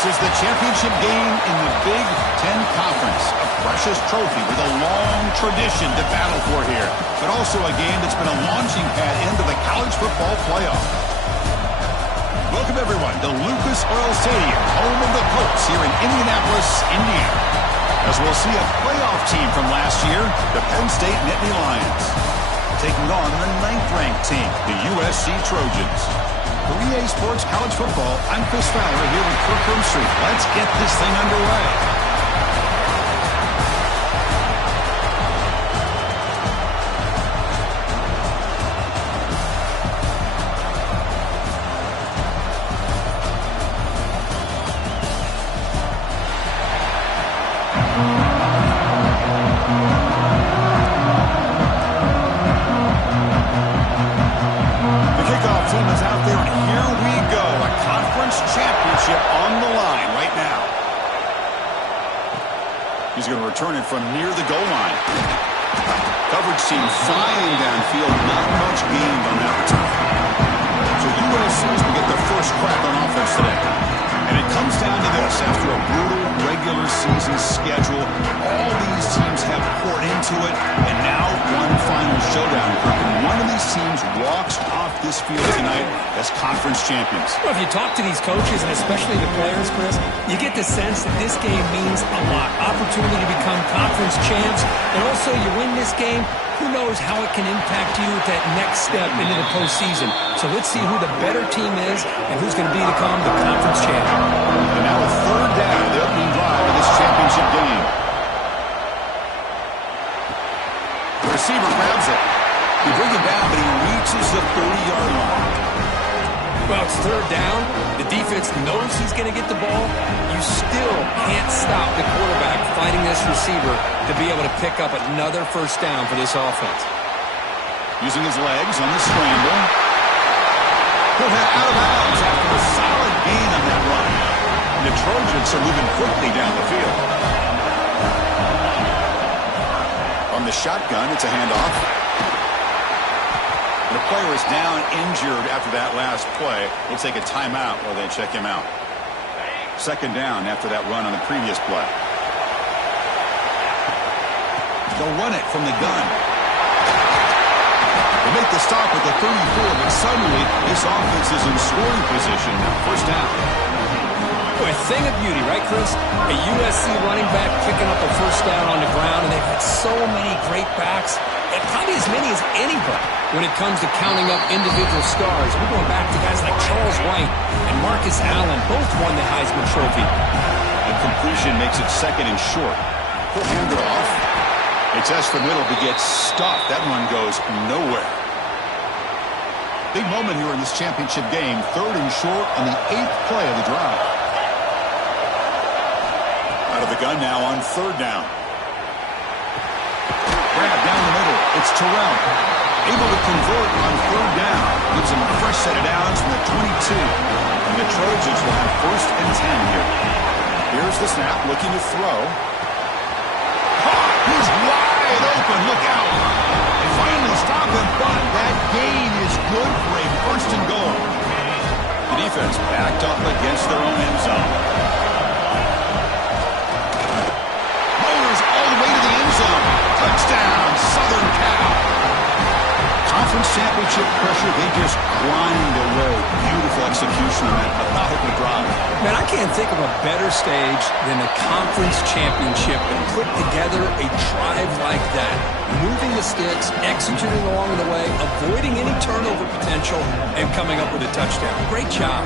This is the championship game in the Big Ten Conference. A precious trophy with a long tradition to battle for here. But also a game that's been a launching pad into the college football playoff. Welcome, everyone, to Lucas Oil Stadium, home of the Colts here in Indianapolis, Indiana. As we'll see a playoff team from last year, the Penn State Nittany Lions, taking on the 9th-ranked team, the USC Trojans. For EA Sports College Football, I'm Chris Fowler here with Kirk Herbstreit. Let's get this thing underway. He's going to return it from near the goal line. Coverage team flying downfield, not much gained on that return. So USC will get their first crack on offense today. And it comes down to this. After a brutal regular season schedule, all these teams have poured into it, and now one final showdown. And one of these teams walks off this field tonight as conference champions. Well, if you talk to these coaches, and especially the players, Chris, you get the sense that this game means a lot. Opportunity to become conference champs, and also you win this game, who knows how it can impact you at that next step into the postseason. So let's see who the better team is and who's going to become the conference champ. And now a third down, the opening drive of this championship game. The receiver grabs it. He brings it down, but he reaches the 30-yard line. Well, it's third down. The defense knows he's going to get the ball. You still can't stop the quarterback fighting this receiver to be able to pick up another first down for this offense. Using his legs on the scramble. He'll head out of bounds after a solid gain on that run. And the Trojans are moving quickly down the field. On the shotgun, it's a handoff. The player is down injured after that last play. We'll take a timeout while they check him out. Second down after that run on the previous play. They'll run it from the gun. They make the stop at the 34, but suddenly this offense is in scoring position. Now first down. Boy, a thing of beauty, right, Chris? A USC running back picking up a first down on the ground, and they've had so many great backs, and probably as many as anybody when it comes to counting up individual stars. We're going back to guys like Charles White and Marcus Allen, both won the Heisman Trophy. The completion makes it second and short. He'll hand it off. It's for middle to get stuffed. That one goes nowhere. Big moment here in this championship game. Third and short on the 8th play of the drive. Out of the gun now on third down. Grab down the middle. It's Terrell. Able to convert on third down. Gives him a fresh set of downs from the 22. And the Trojans will have first and 10 here. Here's the snap, looking to throw. He's wide open. Look out. They finally stop him, but that gain is good for a first and goal. The defense backed up against their own end zone. Mowers all the way to the end zone. Touchdown, Southern Cal. Conference championship pressure, they just grind away. Beautiful execution on that methodical drive. Man, I can't think of a better stage than the conference championship to put together a drive like that. Moving the sticks, executing along the way, avoiding any turnover potential, and coming up with a touchdown. Great job.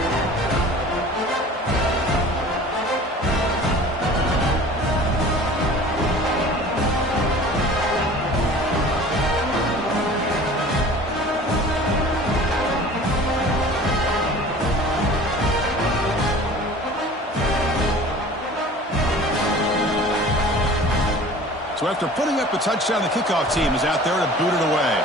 So after putting up a touchdown, the kickoff team is out there to boot it away.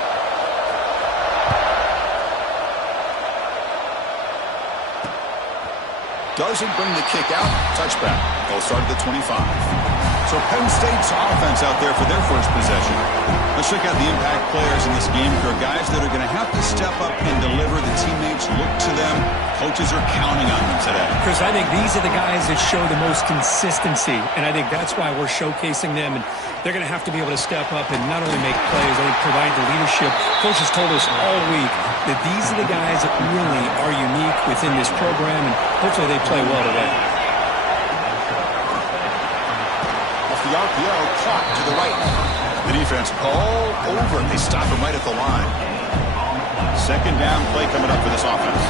Doesn't bring the kick out. Touchback. They'll start at the 25. So Penn State's offense out there for their first possession. Let's check out the impact players in this game. There are guys that are going to have to step up and deliver. The teammates look to them. Coaches are counting on them today. Chris, I think these are the guys that show the most consistency, and I think that's why we're showcasing them. And they're going to have to be able to step up and not only make plays, I think provide the leadership. Coach has told us all week that these are the guys that really are unique within this program, and hopefully they play well today. The RPO caught to the right. The defense all over. They stop him right at the line. Second down play coming up for this offense.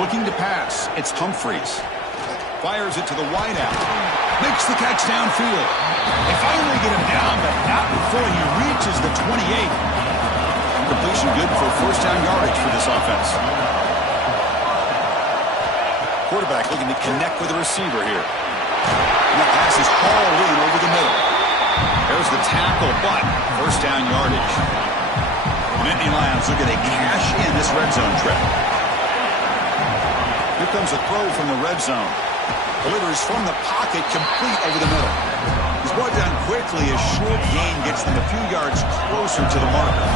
Looking to pass. It's Humphreys. Fires it to the wideout. Makes the catch downfield. They finally get him down, but not before he reaches the 28. Completion good for first down yardage for this offense. Quarterback looking to connect with the receiver here. And that pass is hauled in over the middle. There's the tackle, but first down yardage. The Nittany Lions looking to cash in this red zone trip. Here comes a throw from the red zone. Delivers from the pocket, complete over the middle. He's brought down quickly. A short gain gets them a few yards closer to the marker.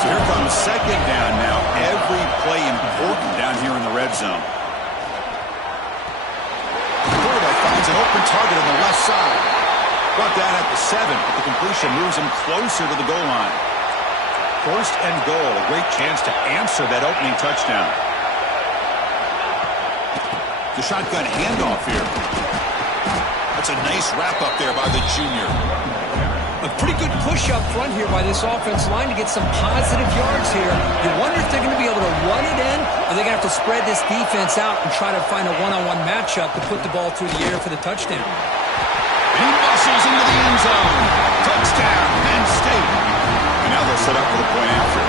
So here comes second down now. Every play important down here in the red zone. Finds an open target on the left side. Brought down at the 7, but the completion moves him closer to the goal line. First and goal, a great chance to answer that opening touchdown. The shotgun handoff here. That's a nice wrap up there by the junior. A pretty good push up front here by this offense line to get some positive yards here. You wonder if they're going to be able to run it in, or they're going to have to spread this defense out and try to find a one-on-one matchup to put the ball through the air for the touchdown. And he muscles into the end zone. Touchdown, Penn State. And now they'll set up for the point after.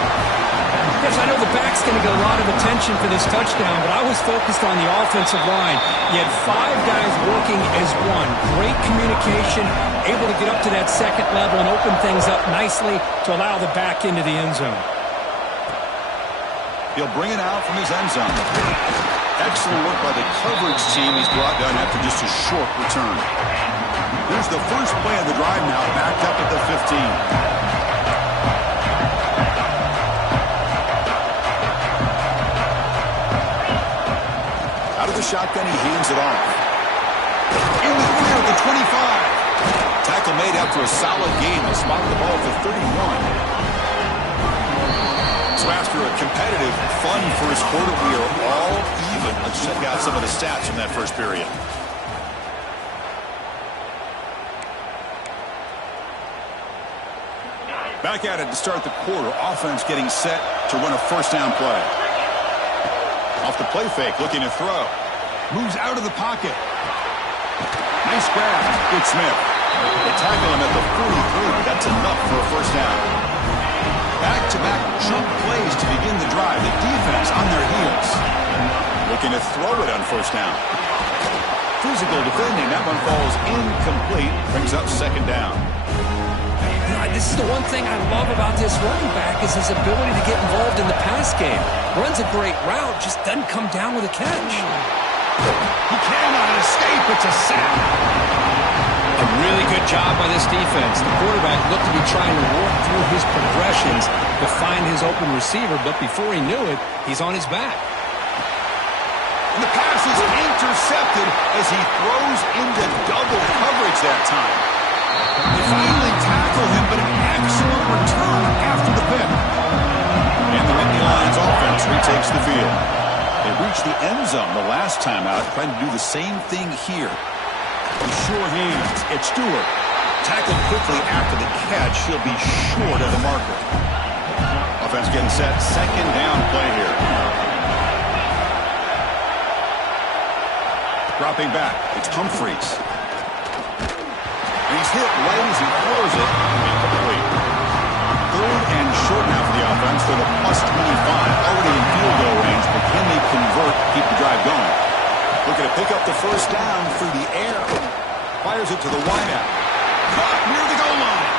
Yes, I know the back's going to get a lot of attention for this touchdown, but I was focused on the offensive line. You had 5 guys working as one. Great communication, able to get up to that second level and open things up nicely to allow the back into the end zone. He'll bring it out from his end zone. Excellent work by the coverage team. He's brought down after just a short return. Here's the first play of the drive now, backed up at the 15. Out of the shotgun, he hands it off. In the clear at the 25. Tackle made after a solid gain. They spot the ball at the 31. So after a competitive, fun first quarter, we are all even. Let's check out some of the stats from that first period. Back at it to start the quarter. Offense getting set to run a first down play. Off the play fake, looking to throw. Moves out of the pocket. Nice grab. Good Smith. They tackle him at the 43. That's enough for a first down. Back-to-back jump plays to begin the drive. The defense on their heels. Looking to throw it on first down. Physical defending. That one falls incomplete. Brings up second down. This is the one thing I love about this running back is his ability to get involved in the pass game. Runs a great route, just doesn't come down with a catch. He cannot escape. It's a sack. A really good job by this defense. The quarterback looked to be trying to work through his progressions to find his open receiver, but before he knew it, he's on his back. And the pass is intercepted as he throws into double coverage that time. They finally tackle him, but an excellent return after the pick. And the Nittany Lions offense retakes the field. They reached the end zone the last time out, trying to do the same thing here. With sure hands, it's Stewart. Tackled quickly after the catch. He'll be short of the marker. Offense getting set. Second down play here. Dropping back. It's Humphreys. And he's hit right as he throws it. Incomplete. Third and short now for the offense for the +25. Already in field goal range, but can they convert, keep the drive going? Looking to pick up the first down through the air. Fires it to the wideout. Caught near the goal line.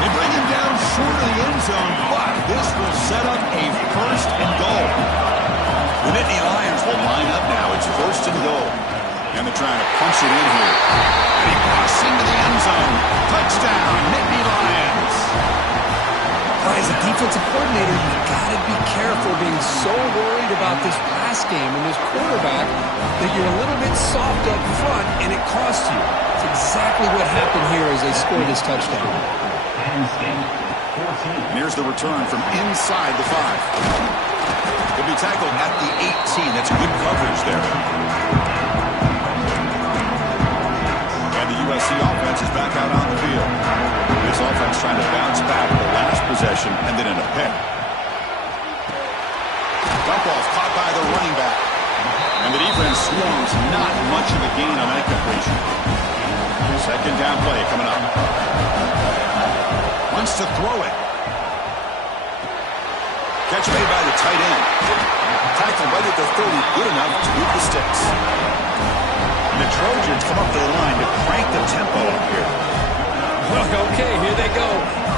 They bring him down short of the end zone, but this will set up a first and goal. The Nittany Lions will line up now. It's first first and goal. And they're trying to punch it in here. And he walks into the end zone. Touchdown, Nittany Lions. As a defensive coordinator, you've got to be careful being so worried about this pass game and this quarterback that you're a little bit soft up front and it costs you. It's exactly what happened here as they scored this touchdown. And here's the return from inside the 5. He'll be tackled at the 18. That's good coverage there. And the USC offense is back out on the field. This offense trying to bounce back the last possession and then in a pick. Dump off caught by the running back. And the defense swarms not much of a gain on that completion. Second down play coming up. Wants to throw it. Catch made by the tight end. Tackle right at the 30. Good enough to move the sticks. And the Trojans come up to the line to crank the tempo up here. Well, okay, here they go.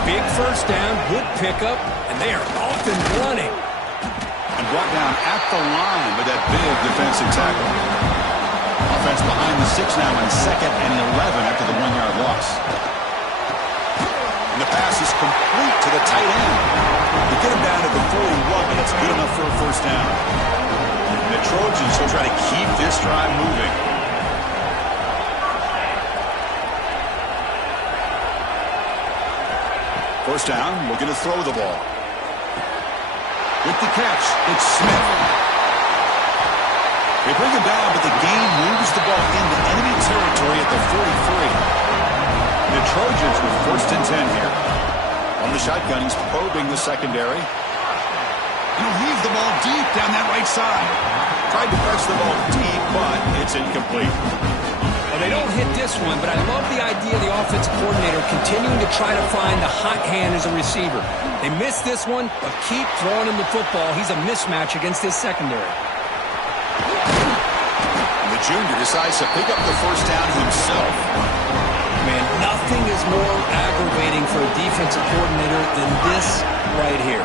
Big first down, good pickup, and they are off and running. And brought down at the line with that big defensive tackle. Offense behind the 6 now on 2nd and 11 after the 1-yard loss. And the pass is complete to the tight end. They get him down to the 41, but it's good enough for a first down. And the Trojans will try to keep this drive moving. First down, looking to throw the ball. With the catch, it's Smith. They bring him down, but the gain moves the ball into enemy territory at the 43. The Trojans with first and 10 here. On the shotgun, he's probing the secondary. He'll leave the ball deep down that right side. Tried to press the ball deep, but it's incomplete. Well, they don't hit this one, but I love the idea of the offensive coordinator continuing to try to find the hot hand as a receiver. They missed this one, but keep throwing him the football. He's a mismatch against this secondary. And the junior decides to pick up the first down himself. Man, nothing is more aggravating for a defensive coordinator than this right here.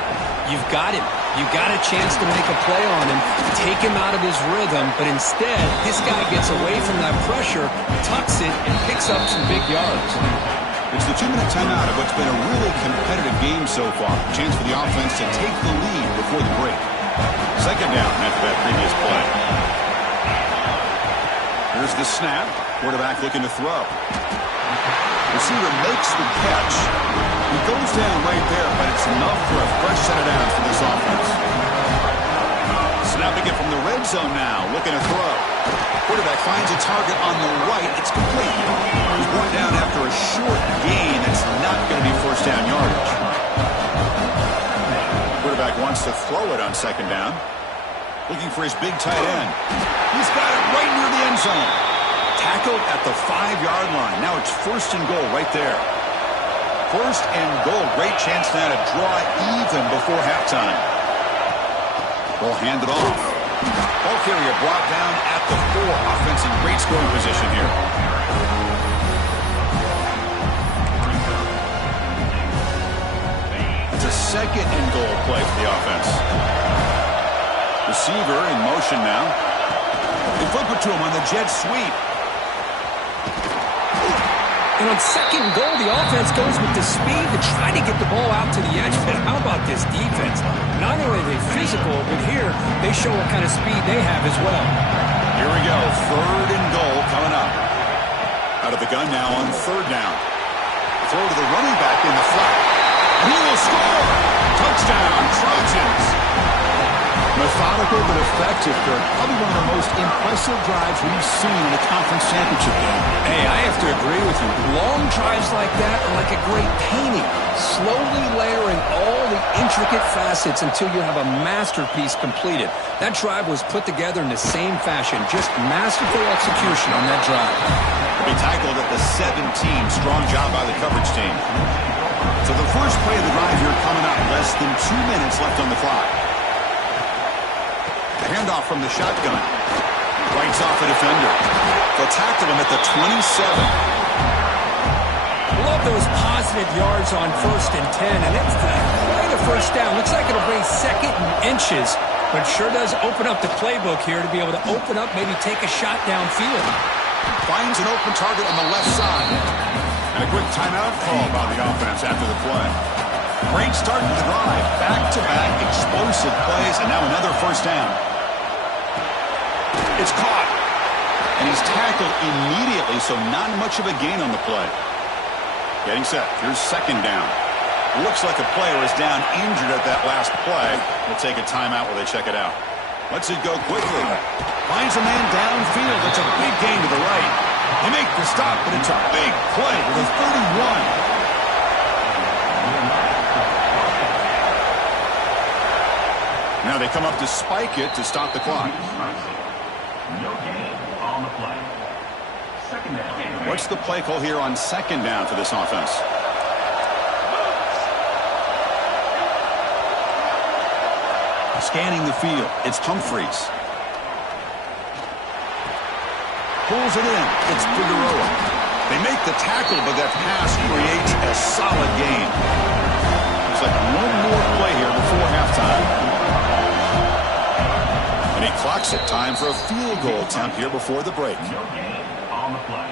You've got him. You've got a chance to make a play on him, take him out of his rhythm, but instead, this guy gets away from that pressure, tucks it, and picks up some big yards. It's the 2-minute timeout of what's been a really competitive game so far. Chance for the offense to take the lead before the break. Second down after that previous play. Here's the snap. Quarterback looking to throw. Receiver makes the catch. He goes down right there, but it's enough for a fresh set of downs for this offense. Snapping it from the red zone now, looking to throw. Quarterback finds a target on the right. It's complete. He's brought down after a short gain. That's not going to be first down yardage. Quarterback wants to throw it on second down. Looking for his big tight end. He's got it right near the end zone. Tackled at the 5-yard line. Now it's first and goal right there. First and goal. Great chance now to draw even before halftime. Ball handed off. Ball carrier brought down at the 4. Offense in great scoring position here. It's a second and goal play for the offense. Receiver in motion now. They flip it to him on the jet sweep. And on second goal, the offense goes with the speed to try to get the ball out to the edge. But how about this defense? Not only are they physical, but here they show what kind of speed they have as well. Here we go. Third and goal coming up. Out of the gun now on third down. Throw to the running back in the flat. He will score. Touchdown, Trojans. Methodical but effective, Kirk. Probably one of the most impressive drives we've seen in a conference championship game. Hey, I have to agree with you. Long drives like that are like a great painting. Slowly layering all the intricate facets until you have a masterpiece completed. That drive was put together in the same fashion. Just masterful execution on that drive. He tackled at the 17. Strong job by the coverage team. So the first play of the drive here coming up. Less than 2 minutes left on the clock. Handoff from the shotgun. Rights off the defender. They'll tackle him at the 27. Love those positive yards on 1st and 10. And it's quite a first down. Looks like it'll bring second and inches But sure does open up the playbook here to be able to open up, maybe take a shot downfield. Finds an open target on the left side. And a quick timeout call by the offense after the play. Great start to the drive. Back-to-back explosive plays, and now another first down. It's caught. And he's tackled immediately, so not much of a gain on the play. Getting set. Here's second down. Looks like a player is down injured at that last play. We'll take a timeout while they check it out. Lets it go quickly. Finds a man downfield. It's a big gain to the right. They make the stop, but it's a big play with a 31. Now they come up to spike it to stop the clock. No gain on the play. Second down. What's the play call here on second down for this offense? Scanning the field, it's Humphreys. Pulls it in, it's Figueroa. They make the tackle, but that pass creates a solid gain. Looks like one more play here before halftime. And he clocks it. Time for a field goal attempt here before the break. No gain on the play.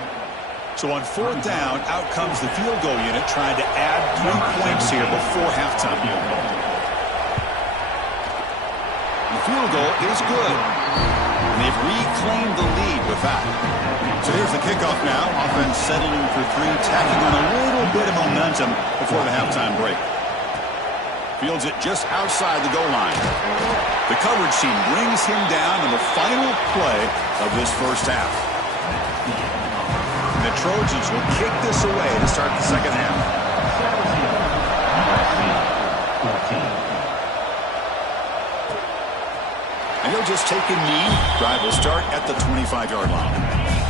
So on fourth down, out comes the field goal unit trying to add 3 points here before halftime. The field goal is good. And they've reclaimed the lead with that. So here's the kickoff now. Offense settling for 3, tacking on a little bit of momentum before the halftime break. Fields it just outside the goal line. The coverage team brings him down in the final play of this first half. And the Trojans will kick this away to start the second half. And he'll just take a knee. Drive will start at the 25-yard line.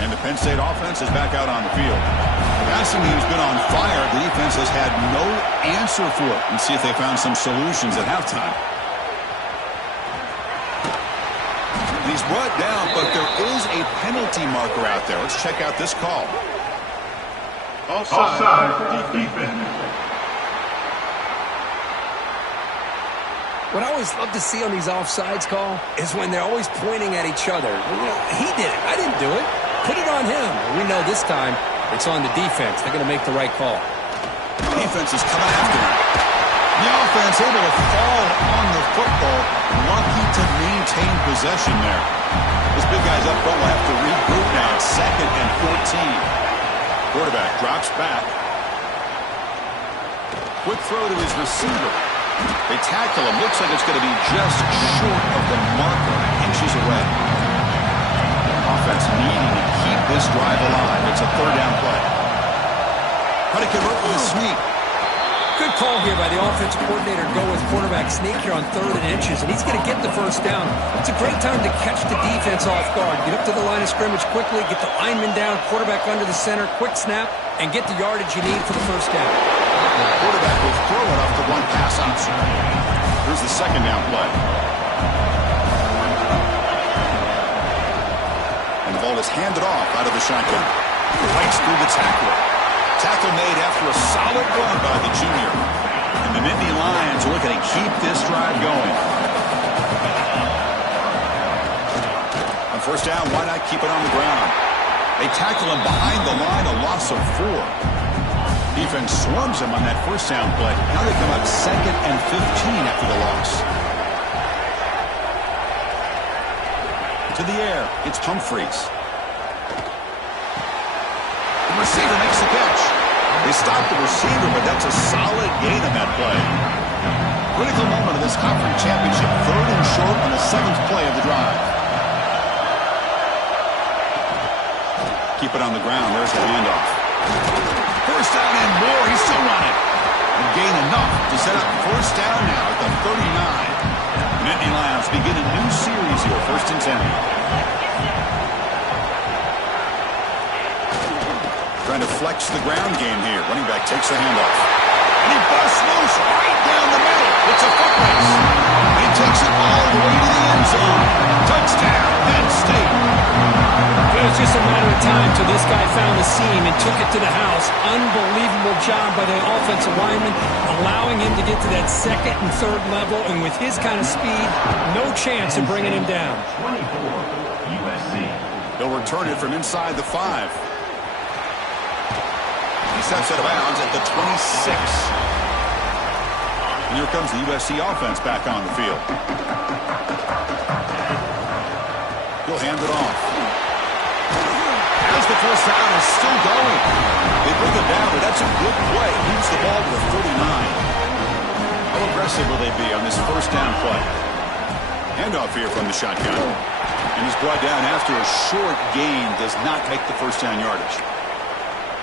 And the Penn State offense is back out on the field. The passing game's been on fire. The defense has had no answer for it. And see if they found some solutions at halftime. And he's brought down, but there is a penalty marker out there. Let's check out this call. Offside. Defense. What I always love to see on these offsides call is when they're always pointing at each other. You know, he did it. I didn't do it. Put it on him. We know this time it's on the defense. They're going to make the right call. Defense is coming after him. The offense able to fall on the football. Lucky to maintain possession there. This big guy's up front will have to regroup now. It's 2nd and 14. Quarterback drops back. Quick throw to his receiver. They tackle him. Looks like it's going to be just short of the marker, inches away. Offense needing to keep this drive alive. It's a third down play. How to convert with a sneak. Good call here by the offensive coordinator to go with quarterback sneak here on 3rd and inches, and he's going to get the first down. It's a great time to catch the defense off guard. Get up to the line of scrimmage quickly, get the lineman down, quarterback under the center, quick snap, and get the yardage you need for the first down. The quarterback will throw it off the one pass option. Here's the second down play. And the ball is handed off out of the shotgun. Fights through the tackle. Tackle made after a solid run by the junior. And the Nittany Lions are looking to keep this drive going. On first down, why not keep it on the ground? They tackle him behind the line, a loss of 4. Defense swarms him on that first down play. Now they come up 2nd and 15 after the loss. To the air, it's Humphreys. The receiver makes the catch. They stop the receiver, but that's a solid gain on that play. Critical moment of this conference championship. 3rd and short on the 7th play of the drive. Keep it on the ground. There's the handoff. First down and more. He's still running. And gain enough to set up first down now at the 39. The Nittany Lions begin a new series here. 1st and 10. Trying to flex the ground game here. Running back takes the handoff. And he busts loose right down the middle. It's a foot race. And he takes it all the way to the end zone. Touchdown, Penn State. It was just a matter of time till this guy found the seam and took it to the house. Unbelievable job by the offensive lineman, allowing him to get to that second and third level, and with his kind of speed, no chance of bringing him down. 24, USC. They'll return it from inside the 5. He steps out of bounds at the 26. And here comes the USC offense back on the field. He'll hand it off. As the first down is still going. They bring it down, but that's a good play. Moves the ball to the 39. How aggressive will they be on this first down play? Handoff here from the shotgun. And he's brought down after a short gain. Does not make the first down yardage.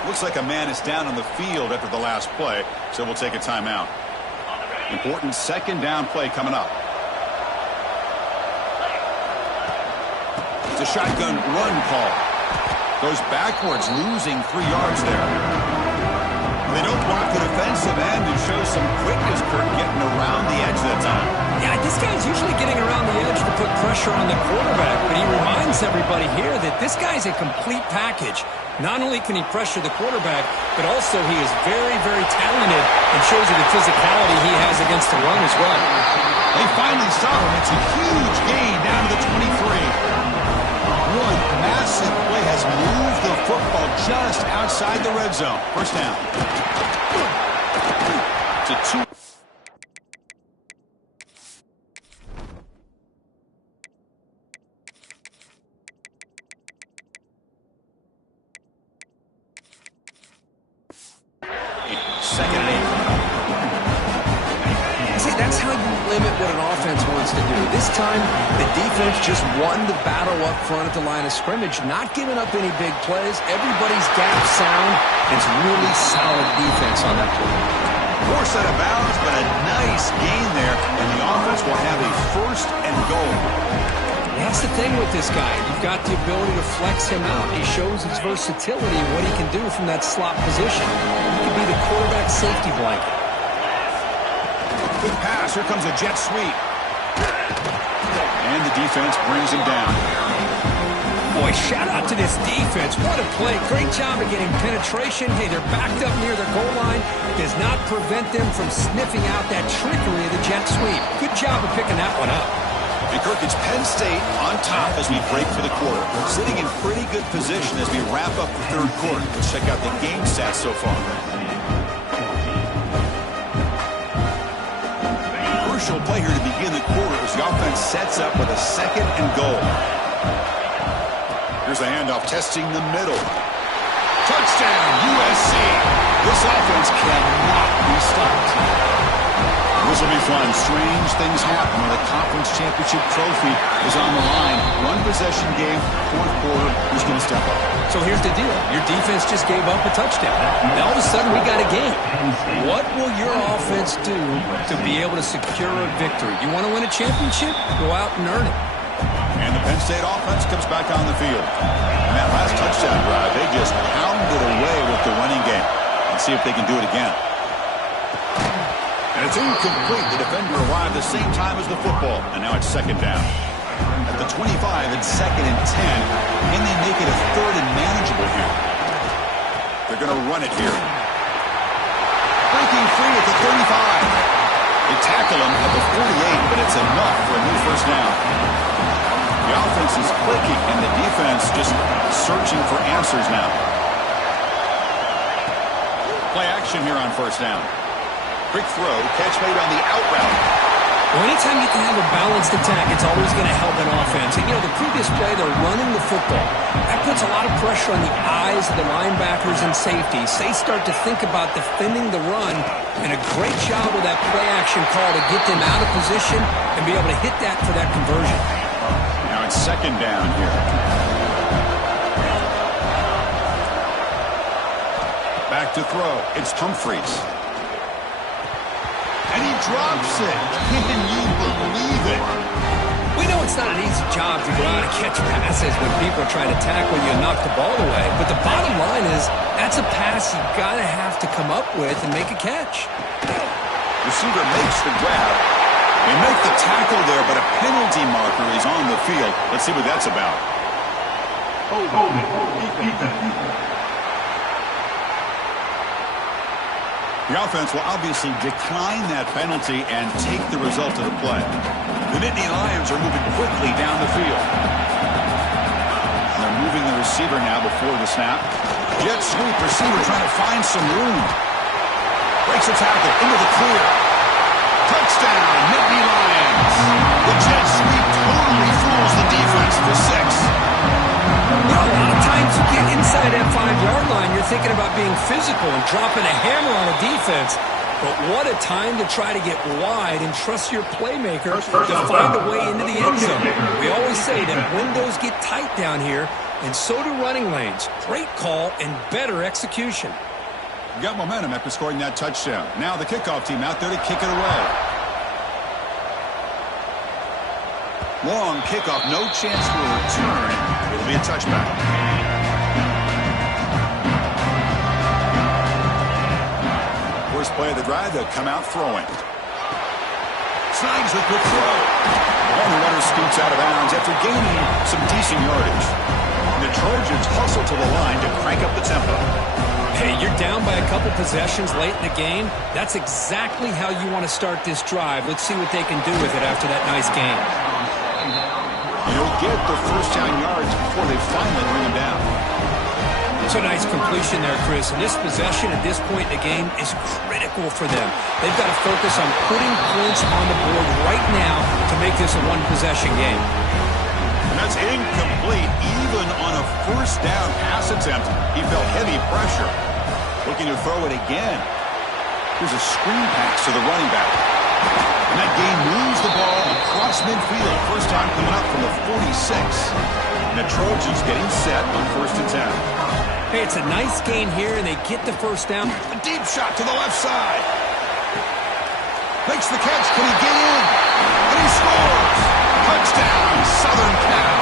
Looks like a man is down on the field after the last play, so we'll take a timeout. Important second down play coming up. It's a shotgun run call. Goes backwards, losing 3 yards there. They don't block the defensive end and show some quickness, Kurt, getting around the edge that time. Yeah, this guy's usually getting around the edge to put pressure on the quarterback, but he reminds everybody here that this guy's a complete package. Not only can he pressure the quarterback, but also he is very, very talented and shows you the physicality he has against the run as well. They finally stop him. It's a huge gain down to the 23. One massive play has moved the football just outside the red zone. First down. To 2. Second and 8 coming up. See, that's how you limit what an offense wants to do. This time, the defense just won the battle up front at the line of scrimmage, not giving up any big plays. Everybody's gap sound. It's really solid defense on that play. Poor set of bounds, but a nice gain there, and the offense will have a first and goal. That's the thing with this guy. You've got the ability to flex him out. He shows his versatility and what he can do from that slot position. He can be the quarterback safety blanket. Good pass. Here comes a jet sweep. And the defense brings him down. Boy, shout out to this defense. What a play. Great job of getting penetration. Hey, they're backed up near their goal line. Does not prevent them from sniffing out that trickery of the jet sweep. Good job of picking that one up. And Kirk, it's Penn State on top as we break for the quarter. Sitting in pretty good position as we wrap up the third quarter. Let's check out the game stats so far. Crucial play here to begin the quarter as the offense sets up with a second and goal. Here's the handoff, testing the middle. Touchdown, USC. This offense cannot be stopped. This will be fun. Strange things happen when the conference championship trophy is on the line. One possession game, fourth quarter, who's going to step up? So here's the deal. Your defense just gave up a touchdown. Now all of a sudden we got a game. What will your offense do to be able to secure a victory? You want to win a championship? Go out and earn it. And the Penn State offense comes back on the field. And that last touchdown drive, they just pounded away with the running game. Let's see if they can do it again. And it's incomplete. The defender arrived the same time as the football. And now it's second down. At the 25 and second and 10. Can they make it a third and manageable here? They're going to run it here. Breaking free at the 35. They tackle him at the 48, but it's enough for a new first down. The offense is clicking, and the defense just searching for answers now. Play action here on first down. Quick throw, catch made on the out route. Well, anytime you can have a balanced attack, it's always going to help an offense. And, you know, the previous play, they're running the football. That puts a lot of pressure on the eyes of the linebackers and safeties. They start to think about defending the run, and a great job with that play action call to get them out of position and be able to hit that for that conversion. Now it's second down here. Back to throw. It's Humphreys. And he drops it. Can you believe it? We know it's not an easy job to go out and catch passes when people are trying to tackle you and knock the ball away. But the bottom line is that's a pass you've got to have to come up with and make a catch. Receiver makes the grab. They make the tackle there, but a penalty marker is on the field. Let's see what that's about. The offense will obviously decline that penalty and take the result of the play. The Nittany Lions are moving quickly down the field. They're moving the receiver now before the snap. Jet sweep, receiver trying to find some room. Breaks a tackle into the clear. Touchdown, Nittany Lions. The jet sweep totally fools the defense for 6. You know, a lot of times you get inside that 5-yard line, you're thinking about being physical and dropping a hammer on a defense. But what a time to try to get wide and trust your playmaker to find a way into the end zone. We always say that windows get tight down here, and so do running lanes. Great call and better execution. Got momentum after scoring that touchdown. Now the kickoff team out there to kick it away. Long kickoff, no chance for a return. It'll be a touchback. First play of the drive, they'll come out throwing. Snides with the throw. And the runner scoots out of bounds after gaining some decent yardage. The Trojans hustle to the line to crank up the tempo. Hey, you're down by a couple possessions late in the game. That's exactly how you want to start this drive. Let's see what they can do with it after that nice game. They'll get the first down yards before they finally bring them down. It's a nice completion there, Chris. And this possession at this point in the game is critical for them. They've got to focus on putting points on the board right now to make this a one-possession game. And that's incomplete. Even on a first down pass attempt, he felt heavy pressure. Looking to throw it again. Here's a screen pass to the running back. And that game moves the ball across midfield. First time coming up from the 46. And the Trojans getting set on 1st and 10. Hey, it's a nice gain here, and they get the first down. A deep shot to the left side. Makes the catch. Can he get in? And he scores. Touchdown, Southern Cal.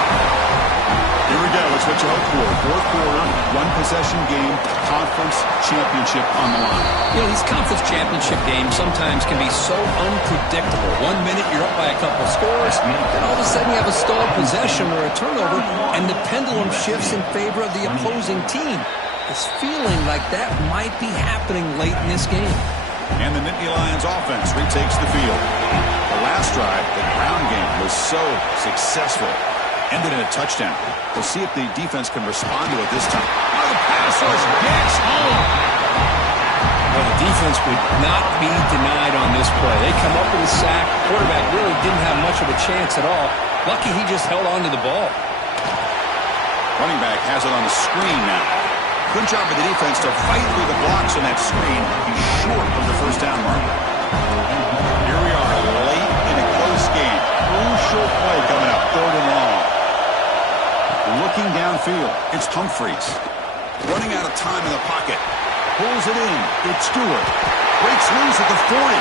Here we go. It's what you hope for. 4th quarter, one-possession game, conference championship on the line. You know, these conference championship games sometimes can be so unpredictable. 1 minute you're up by a couple scores, then all of a sudden you have a stalled possession or a turnover, and the pendulum shifts in favor of the opposing team. It's feeling like that might be happening late in this game. And the Nittany Lions offense retakes the field. The last drive, the ground game, was so successful. Ended in a touchdown. We'll see if the defense can respond to it this time. Oh, the pass rush gets home. Well, the defense would not be denied on this play. They come up with a sack. Quarterback really didn't have much of a chance at all. Lucky he just held on to the ball. Running back has it on the screen now. Good job of the defense to fight through the blocks on that screen. He's short of the first down mark. Here we are, late in a close game. Crucial play coming up, 3rd and long. Looking downfield, it's Humphreys. Running out of time in the pocket. Pulls it in. It's Stewart. Breaks loose at the 40.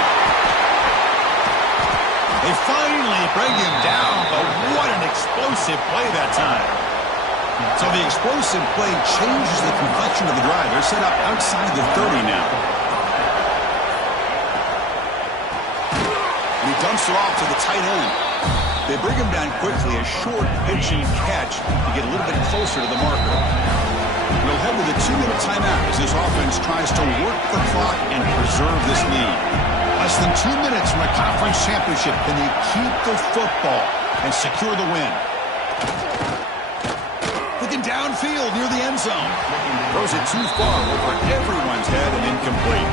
They finally bring him down, but what an explosive play that time. So the explosive play changes the complexion of the drive. They're set up outside the 30 now. And he dumps it off to the tight end. They bring him down quickly, a short pitch and catch to get a little bit closer to the marker. We'll head to the 2-minute timeout as this offense tries to work the clock and preserve this lead. Less than 2 minutes from a conference championship. Can they keep the football and secure the win? Looking downfield near the end zone. Throws it too far over everyone's head and incomplete.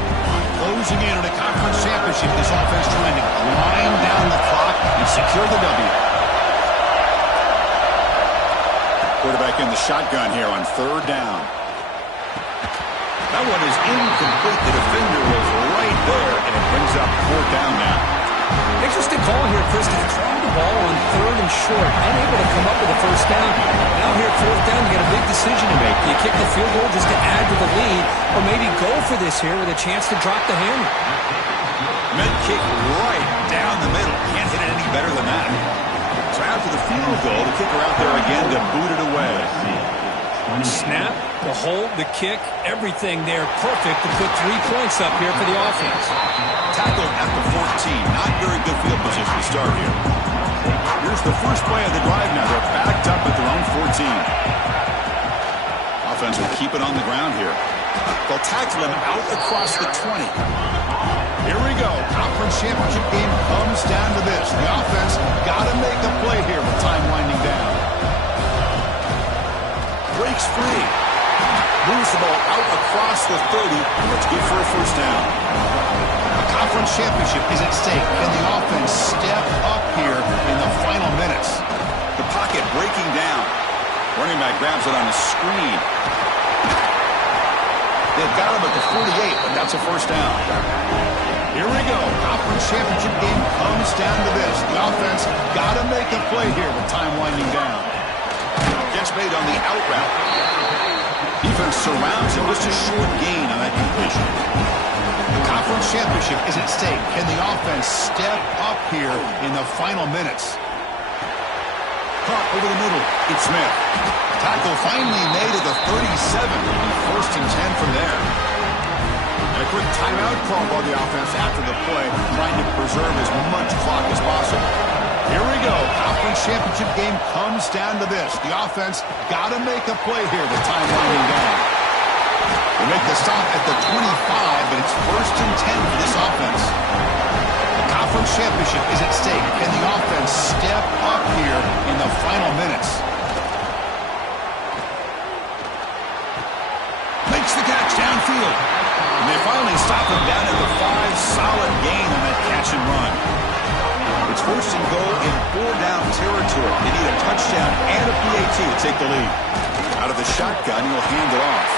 Closing in on a conference championship, this offense trying to grind down the clock and secure the W. Quarterback in the shotgun here on 3rd down. That one is incomplete. The defender was right there, and it brings up 4th down now. Interesting call here, Chris. They throw the ball on 3rd and short. Unable to come up with a first down. Now here at 4th down, you got a big decision to make. Do you kick the field goal just to add to the lead, or maybe go for this here with a chance to drop the hammer? Mid kick right down the middle. Can't hit it any better than that. So after the field goal, the kicker out there again to boot it away. Snap, the hold, the kick, everything there perfect to put 3 points up here for the offense. Tackled at the 14. Not very good field position to start here. Here's the first play of the drive now. They're backed up at their own 14. offense will keep it on the ground here. They'll tackle him out across the 20. Here we go. Conference championship game comes down to this. The offense got to make a play here with time winding down. Breaks free. Moves the ball out across the 30. That's good for a first down. A conference championship is at stake. Can the offense step up here in the final minutes? The pocket breaking down. Running back grabs it on the screen. They've got him at the 48, but that's a first down. Here we go. Conference championship game comes down to this. The offense got to make a play here with time winding down. Gets made on the out route. Defense surrounds him. Just a short gain on that completion. The conference championship is at stake. Can the offense step up here in the final minutes? Caught over the middle. It's Smith. Tackle finally made at the 37. First and 10 from there. And a quick timeout call by the offense after the play, trying to preserve as much clock as possible. Here we go. Conference championship game comes down to this. The offense got to make a play here with time winding down. They make the stop at the 25, but it's first and 10 for this offense. The conference championship is at stake. Can the offense step up here in the final minutes? Makes the catch downfield. And they finally stop him down at the 5. Solid gain on that catch and run. It's first and goal in 4-down territory. They need a touchdown and a PAT to take the lead. Out of the shotgun, he'll hand it off.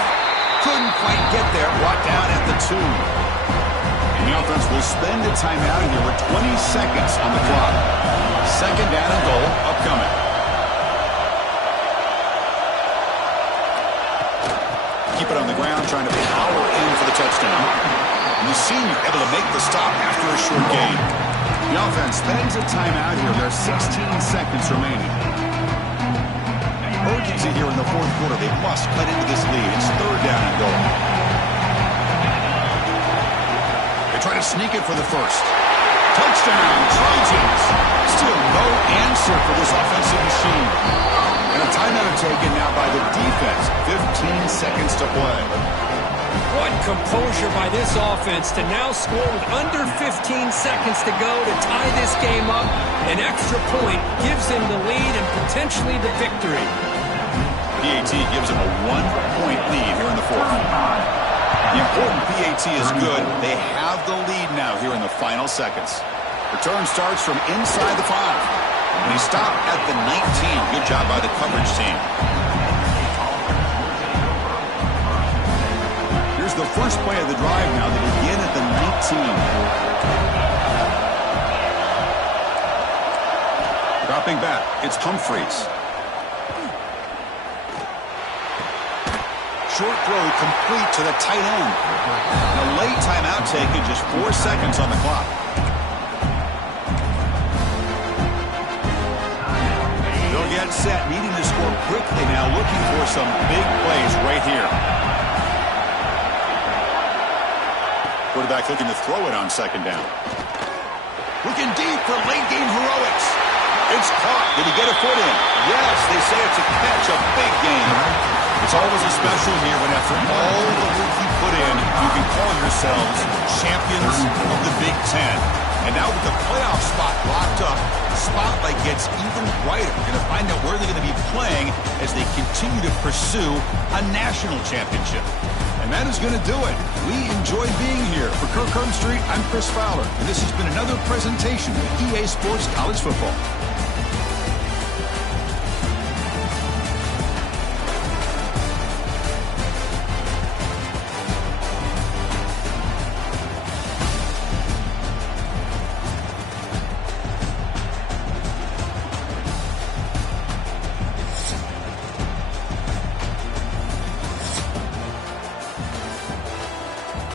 Couldn't quite get there. Brought down at the 2. And the offense will spend a timeout here with 20 seconds on the clock. Second down and goal upcoming. Keep it on the ground, trying to power in for the touchdown. And the senior able to make the stop after a short gain. The offense spends a timeout here. There's 16 seconds remaining. Urgency here in the fourth quarter. They must cut into this lead. It's third down and goal. They try to sneak it for the first. Touchdown, Trojans. Still no answer for this offensive machine. And a timeout taken now by the defense. 15 seconds to play. What composure by this offense to now score with under 15 seconds to go to tie this game up. An extra point gives him the lead and potentially the victory. PAT gives him a 1-point lead here in the fourth. The important PAT is good. They have the lead now here in the final seconds. Return starts from inside the 5. And he stopped at the 19. Good job by the coverage team. Here's the first play of the drive now. They begin at the 19. Dropping back, it's Humphreys. Short throw complete to the tight end. And a late timeout taken, just 4 seconds on the clock. They'll get set, needing to score quickly now, looking for some big plays right here. Quarterback looking to throw it on second down. Looking deep for late game heroics. It's caught. Did he get a foot in? Yes, they say it's a catch, a big game. It's always a special here when after all the work you put in, you can call yourselves champions of the Big Ten. And now with the playoff spot locked up, the spotlight gets even brighter. We're going to find out where they're going to be playing as they continue to pursue a national championship. And that is going to do it. We enjoy being here. For Kirk Street, I'm Chris Fowler, and this has been another presentation of EA Sports College Football.